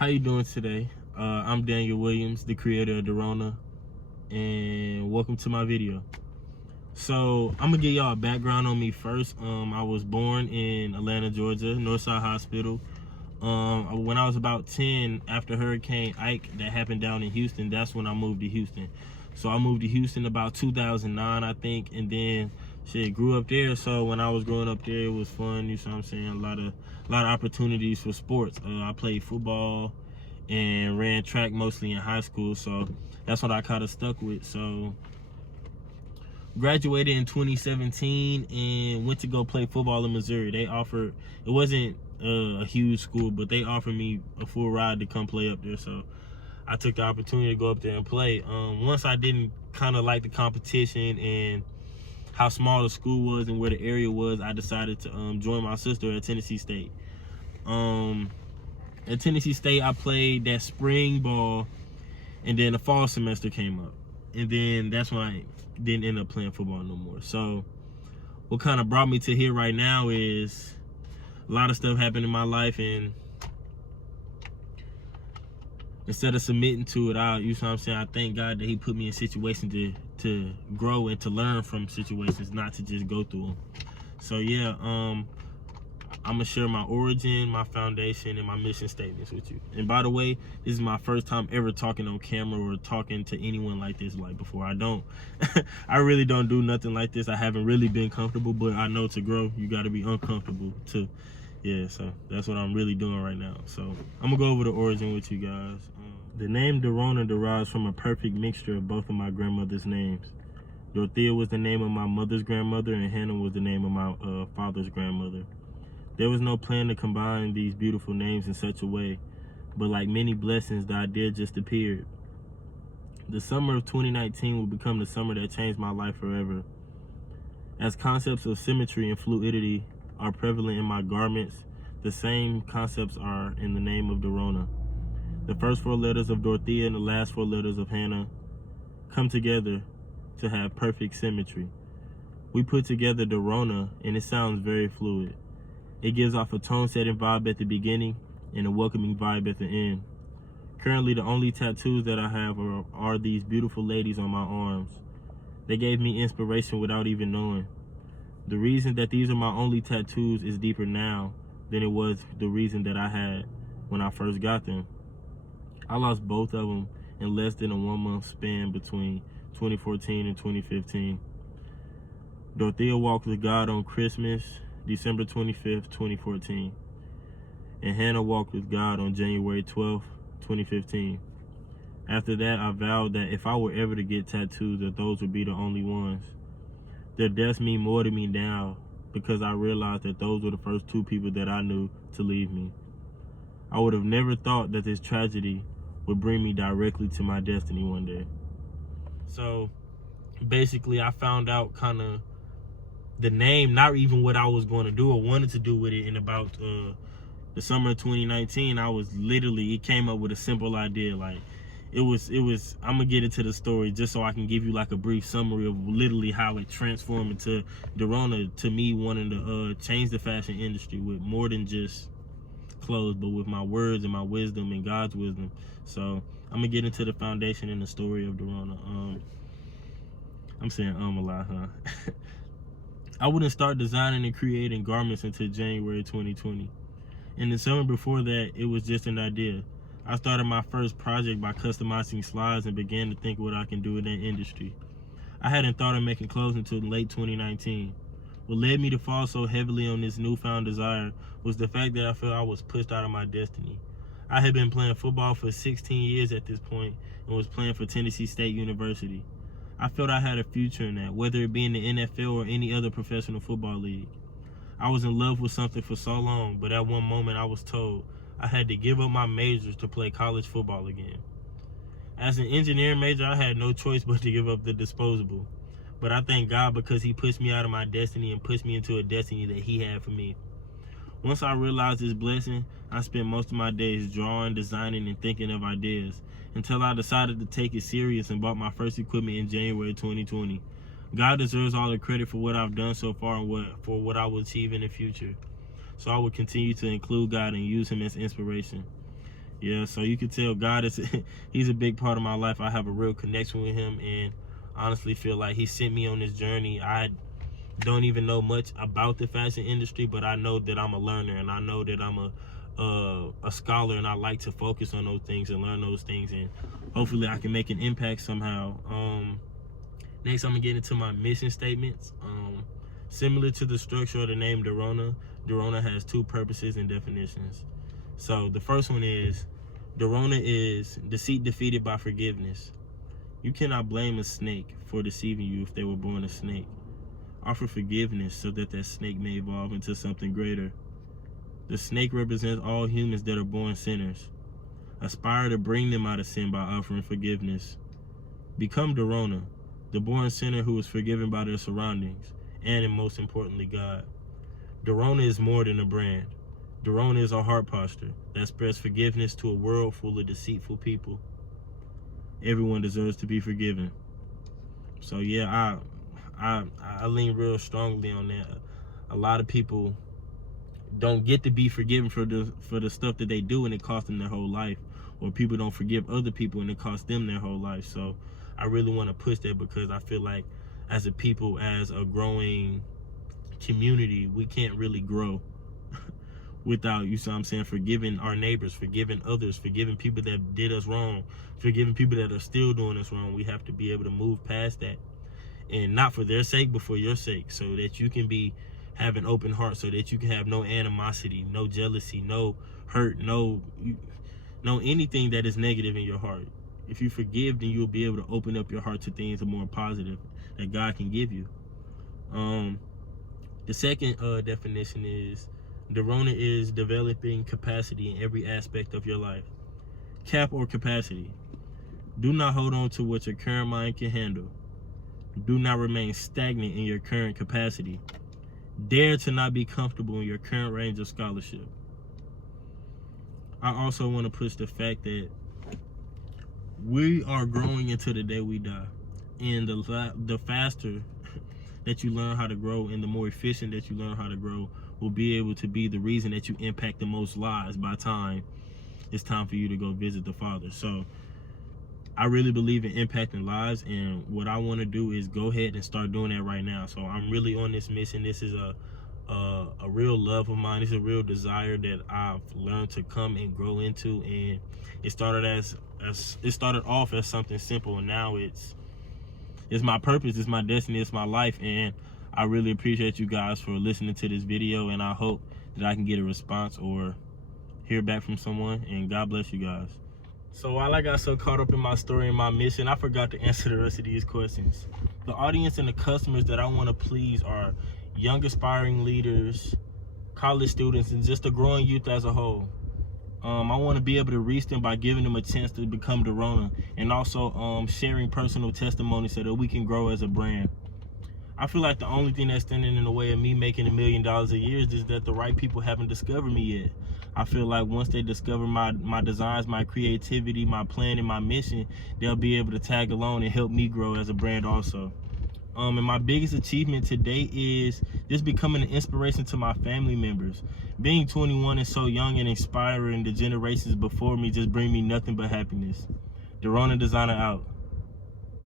How you doing today? I'm Daniel Williams, the creator of Doronnah, and welcome to my video. So I'm gonna give y'all a background on me first. I was born in Atlanta, Georgia, Northside Hospital. When I was about 10, after Hurricane Ike that happened down in Houston, that's when I moved to Houston. So I moved to Houston about 2009, I think, and then grew up there. So when I was growing up there, it was fun. You know what I'm saying? A lot of opportunities for sports. I played football and ran track mostly in high school, so that's what I kind of stuck with. So graduated in 2017 and went to go play football in Missouri. They offered, it wasn't a huge school, but they offered me a full ride to come play up there. So I took the opportunity to go up there and play. Once I didn't kind of like the competition and how small the school was and where the area was, I decided to join my sister at Tennessee State. At Tennessee State, I played that spring ball, and then the fall semester came up. And then that's when I didn't end up playing football no more. So what kind of brought me to here right now is a lot of stuff happened in my life, and instead of submitting to it, you know what I'm saying, I thank God that he put me in situations to grow and to learn from situations, not to just go through them. So yeah, I'm gonna share my origin, my foundation, and my mission statements with you. And by the way, this is my first time ever talking on camera or talking to anyone like this like before. I really don't do nothing like this. I haven't really been comfortable, but I know to grow, you gotta be uncomfortable too. Yeah, so that's what I'm really doing right now. So I'm gonna go over the origin with you guys. The name Doronnah derives from a perfect mixture of both of my grandmother's names. Dorothea was the name of my mother's grandmother, and Hannah was the name of my father's grandmother. There was no plan to combine these beautiful names in such a way, but like many blessings, the idea just appeared. The summer of 2019 will become the summer that changed my life forever. As concepts of symmetry and fluidity are prevalent in my garments, the same concepts are in the name of Doronnah. The first 4 letters of Dorothea and the last 4 letters of Hannah come together to have perfect symmetry. We put together Doronnah, and it sounds very fluid. It gives off a tone-setting vibe at the beginning and a welcoming vibe at the end. Currently, the only tattoos that I have are these beautiful ladies on my arms. They gave me inspiration without even knowing. The reason that these are my only tattoos is deeper now than it was the reason that I had when I first got them. I lost both of them in less than a 1-month span between 2014 and 2015. Dorothea walked with God on Christmas, December 25th, 2014. And Hannah walked with God on January 12th, 2015. After that, I vowed that if I were ever to get tattoos, that those would be the only ones. Their deaths mean more to me now because I realized that those were the first 2 people that I knew to leave me. I would have never thought that this tragedy would bring me directly to my destiny one day. So basically, I found out kind of the name, not even what I was going to do or wanted to do with it, in about the summer of 2019. It came up with a simple idea. Like it was I'm gonna get into the story just so I can give you like a brief summary of literally how it transformed into Doronnah, to me wanting to change the fashion industry with more than just clothes, but with my words and my wisdom and God's wisdom. So I'm gonna get into the foundation and the story of Doronnah. I'm saying a lot, huh? I wouldn't start designing and creating garments until January 2020. In the summer before that, it was just an idea. I started my first project by customizing slides and began to think what I can do in that industry. I hadn't thought of making clothes until late 2019. What led me to fall so heavily on this newfound desire was the fact that I felt I was pushed out of my destiny. I had been playing football for 16 years at this point and was playing for Tennessee State University. I felt I had a future in that, whether it be in the NFL or any other professional football league. I was in love with something for so long, but at one moment I was told I had to give up my majors to play college football again. As an engineering major, I had no choice but to give up the disposable. But I thank God because he pushed me out of my destiny and pushed me into a destiny that he had for me. Once I realized this blessing, I spent most of my days drawing, designing, and thinking of ideas until I decided to take it serious and bought my first equipment in January 2020. God deserves all the credit for what I've done so far and for what I will achieve in the future. So I will continue to include God and use him as inspiration. Yeah, so you can tell God is he's a big part of my life. I have a real connection with him, and honestly feel like he sent me on this journey. I don't even know much about the fashion industry, but I know that I'm a learner, and I know that I'm a scholar, and I like to focus on those things and learn those things, and hopefully I can make an impact somehow. Next, I'm gonna get into my mission statements. Similar to the structure of the name Doronnah, Doronnah has two purposes and definitions. So the first one is, Doronnah is deceit defeated by forgiveness. You cannot blame a snake for deceiving you if they were born a snake. Offer forgiveness so that that snake may evolve into something greater. The snake represents all humans that are born sinners. Aspire to bring them out of sin by offering forgiveness. Become Doronnah, the born sinner who is forgiven by their surroundings, and most importantly, God. Doronnah is more than a brand. Doronnah is a heart posture that spreads forgiveness to a world full of deceitful people. Everyone deserves to be forgiven. So yeah, I lean real strongly on that. A lot of people don't get to be forgiven for the stuff that they do, and it costs them their whole life. Or people don't forgive other people, and it costs them their whole life. So I really want to push that, because I feel like as a people, as a growing community, we can't really grow without, you see what I'm saying, forgiving our neighbors, forgiving others, forgiving people that did us wrong, forgiving people that are still doing us wrong. We have to be able to move past that, and not for their sake, but for your sake, so that you can have an open heart, so that you can have no animosity, no jealousy, no hurt, no anything that is negative in your heart. If you forgive, then you'll be able to open up your heart to things that are more positive that God can give you. The second definition is, Doronnah is developing capacity in every aspect of your life. Cap or capacity. Do not hold on to what your current mind can handle. Do not remain stagnant in your current capacity. Dare to not be comfortable in your current range of scholarship. I also want to push the fact that we are growing into the day we die. And the faster that you learn how to grow, and the more efficient that you learn how to grow, will be able to be the reason that you impact the most lives by time it's time for you to go visit the Father. So I really believe in impacting lives, and what I want to do is go ahead and start doing that right now. So I'm really on this mission. This is a real love of mine. It's a real desire that I've learned to come and grow into, and it started off as something simple, and now it's my purpose, it's my destiny, it's my life. And I really appreciate you guys for listening to this video, and I hope that I can get a response or hear back from someone, and God bless you guys. So while I got so caught up in my story and my mission, I forgot to answer the rest of these questions. The audience and the customers that I want to please are young aspiring leaders, college students, and just the growing youth as a whole. I want to be able to reach them by giving them a chance to become Doronnah, and also sharing personal testimonies so that we can grow as a brand. I feel like the only thing that's standing in the way of me making $1 million a year is that the right people haven't discovered me yet. I feel like once they discover my designs, my creativity, my plan, and my mission, they'll be able to tag along and help me grow as a brand also. And my biggest achievement today is just becoming an inspiration to my family members. Being 21 and so young and inspiring the generations before me just bring me nothing but happiness. Doronnah Designer out.